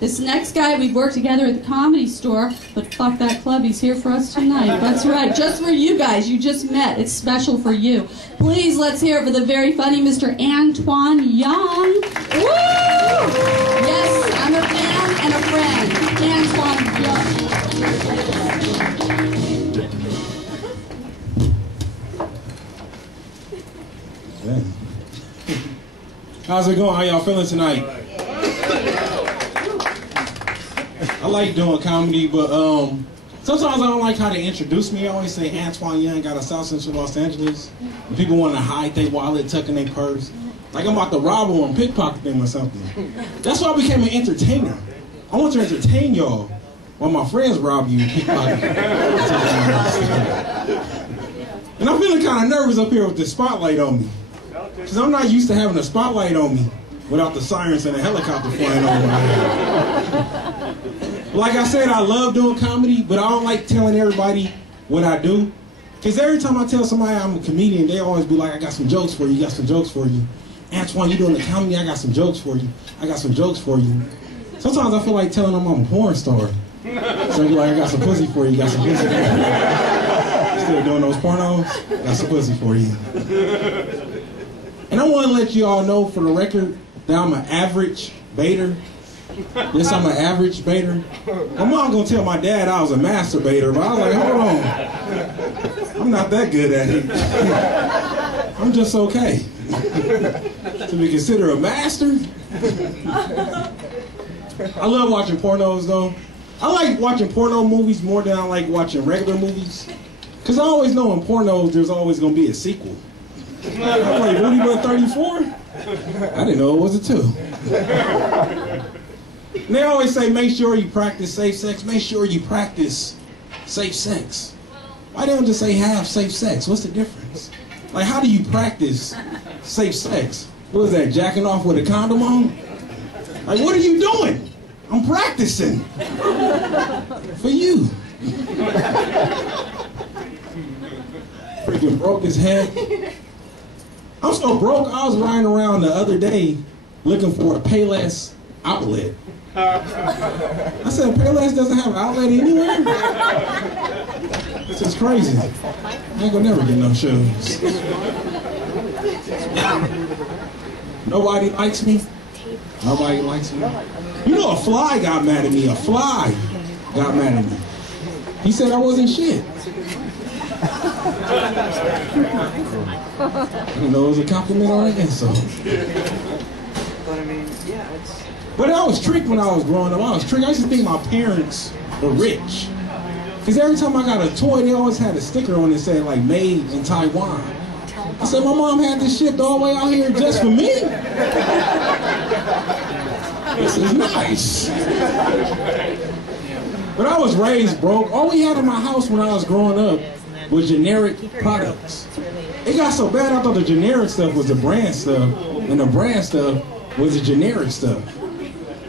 This next guy, we've worked together at the Comedy Store, but fuck that club, he's here for us tonight. That's right, just for you guys, you just met. It's special for you. Please, let's hear it for the very funny Mr. Antoine Young. Woo! Yes, I'm a fan and a friend. Antoine Young. How's it going? How y'all feeling tonight? I like doing comedy, but sometimes I don't like how they introduce me. I always say Antoine Young out of South Central Los Angeles. And people want to hide their wallet, tuck in their purse. Like I'm about to rob them or pickpocket them or something. That's why I became an entertainer. I want to entertain y'all while my friends rob you and pickpocket you. And I'm feeling kind of nervous up here with the spotlight on me. Because I'm not used to having a spotlight on me without the sirens and the helicopter flying over my head. Like I said, I love doing comedy, but I don't like telling everybody what I do. Because every time I tell somebody I'm a comedian, they always be like, I got some jokes for you, got some jokes for you. Antoine, you doing the comedy? I got some jokes for you. I got some jokes for you. Sometimes I feel like telling them I'm a porn star. So I be like, I got some pussy for you, got some pussy for you. Still doing those pornos? Got some pussy for you. And I want to let you all know for the record that I'm an average baiter. Yes, I'm an average baiter. My mom gonna tell my dad I was a masturbator, but I was like, hold on. I'm not that good at it. I'm just okay. To be considered a master? I love watching pornos though. I like watching porno movies more than I like watching regular movies. Because I always know in pornos there's always gonna be a sequel. I'm like, Woody but 34? I didn't know it was a 2. And they always say, make sure you practice safe sex. Make sure you practice safe sex. Why don't just say have safe sex? What's the difference? Like, how do you practice safe sex? What is that, jacking off with a condom on? Like, what are you doing? I'm practicing. For you. Freaking broke his head. I'm so broke, I was riding around the other day looking for a Payless outlet. I said, Payless doesn't have an outlet anywhere? This is crazy. I ain't gonna never get no shows. Nobody likes me? Nobody likes me? You know, a fly got mad at me. A fly got mad at me. He said I wasn't shit. I didn't know it was a compliment or an insult. But I mean, yeah, it's... But I was tricked when I was growing up. I was tricked. I used to think my parents were rich. Because every time I got a toy, they always had a sticker on it that said, like, made in Taiwan. I said, my mom had this shit all the way out here just for me? This is nice. But I was raised broke. All we had in my house when I was growing up was generic products. It got so bad I thought the generic stuff was the brand stuff, and the brand stuff was the generic stuff.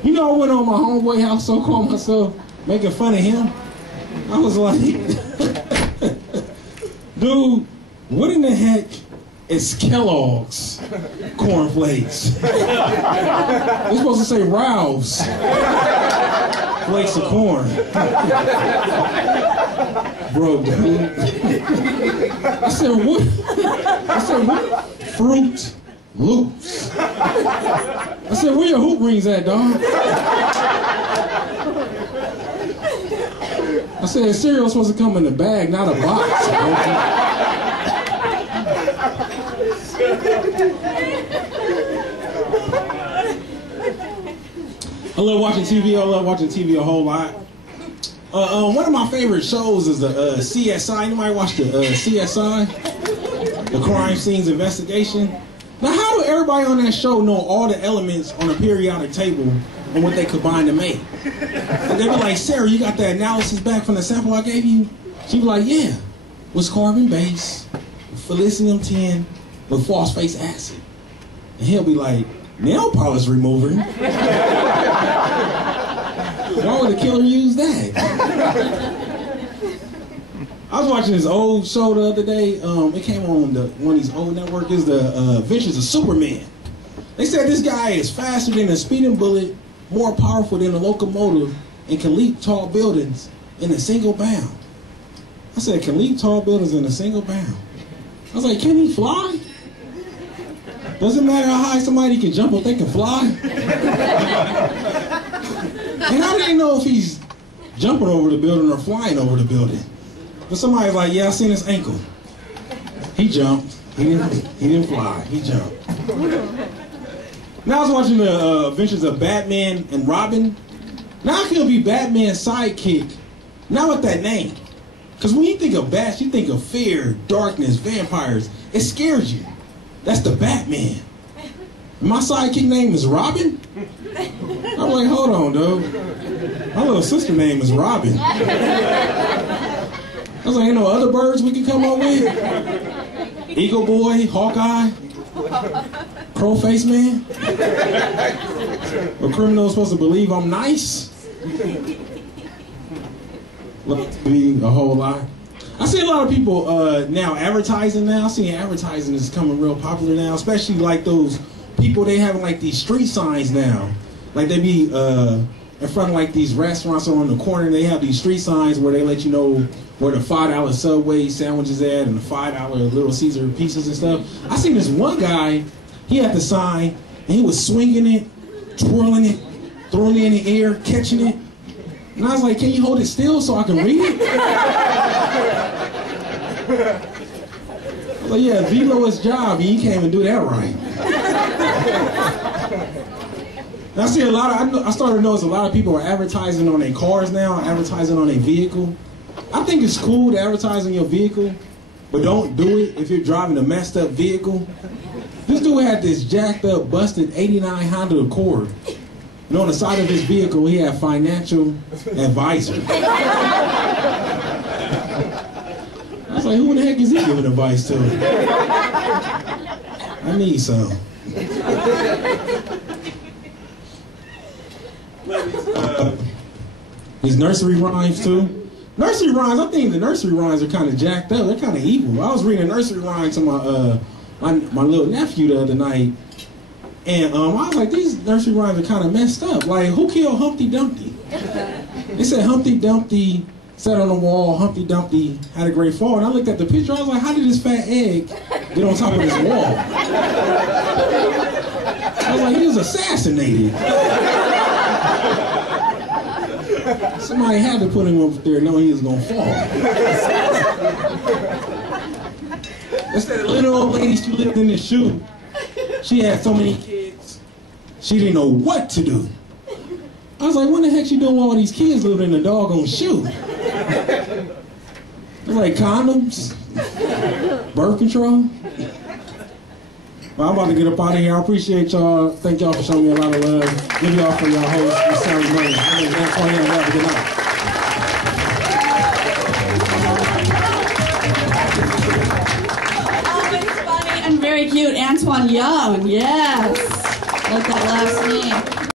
You know, I went on my homeboy house, so-called myself, making fun of him. I was like, dude, what in the heck is Kellogg's cornflakes? They're supposed to say Ralph's flakes of corn. Bro, dude. I said, what? I said, what? Fruit Loops. I said, where your hoop rings at, dog? I said, cereal's supposed to come in a bag, not a box. I love watching TV. I love watching TV a whole lot. One of my favorite shows is the CSI. Anybody watch the CSI? The Crime Scenes Investigation. Now, how do everybody on that show know all the elements on a periodic table and what they combine to make? And they be like, Sarah, you got the analysis back from the sample I gave you? She be like, yeah. Was carbon base, felicium-10 with phosphate acid. And he'll be like, nail polish remover? Why would the killer use that? I was watching this old show the other day. It came on one of these old networks. It's the Adventures of Superman. They said this guy is faster than a speeding bullet more powerful than a locomotive and can leap tall buildings in a single bound. I said, can leap tall buildings in a single bound. I was like, can he fly? Doesn't matter how high somebody can jump if they can fly. And I didn't know if he's jumping over the building or flying over the building. But somebody's like, yeah, I seen his ankle. He jumped. He didn't fly. He jumped. Now I was watching the adventures of Batman and Robin. Now he'll be Batman's sidekick. Not with that name. Because when you think of bats, you think of fear, darkness, vampires. It scares you. That's the Batman. My sidekick name is Robin? I'm like, hold on, dude. My little sister name is Robin. I was like, you know other birds we can come up with? Eagle Boy, Hawkeye, Crow-Face Man? A criminal supposed to believe I'm nice? Look to be a whole lot. I see a lot of people now advertising now. I see advertising is becoming real popular now, especially like those people they have like these street signs now. Like they be in front of like these restaurants or on the corner, they have these street signs where they let you know where the $5 Subway sandwiches at and the $5 Little Caesar pieces and stuff. I seen this one guy, he had the sign and he was swinging it, twirling it, throwing it in the air, catching it. And I was like, can you hold it still so I can read it? I was like, yeah, Velo's job, he can't even do that right. And I see a lot of, I started to notice a lot of people are advertising on their cars now, advertising on their vehicle. I think it's cool to advertise on your vehicle, but don't do it if you're driving a messed up vehicle. This dude had this jacked up, busted 89 Honda Accord. And on the side of his vehicle, he had financial advisor. I was like, who in the heck is he giving advice to? I need some. These nursery rhymes too. Nursery rhymes, I think the nursery rhymes are kind of jacked up. They're kind of evil. I was reading a nursery rhyme to my little nephew the other night. And I was like, these nursery rhymes are kind of messed up. Like, who killed Humpty Dumpty? They said Humpty Dumpty sat on the wall, Humpty Dumpty had a great fall. And I looked at the picture, I was like, how did this fat egg get on top of this wall? I was like, he was assassinated. Somebody had to put him up there knowing he was going to fall. Instead of little old lady, she lived in this shoe. She had so many kids, she didn't know what to do. I was like, what the heck she doing with all these kids living in a doggone shoe? It was like condoms, birth control. Well, I'm about to get up out of here. I appreciate y'all. Thank y'all for showing me a lot of love. Give y'all for y'all host this Saturday morning. My name is Antoine Young. Have a good night. Very cute, Antoine Young, yes. Like that last name.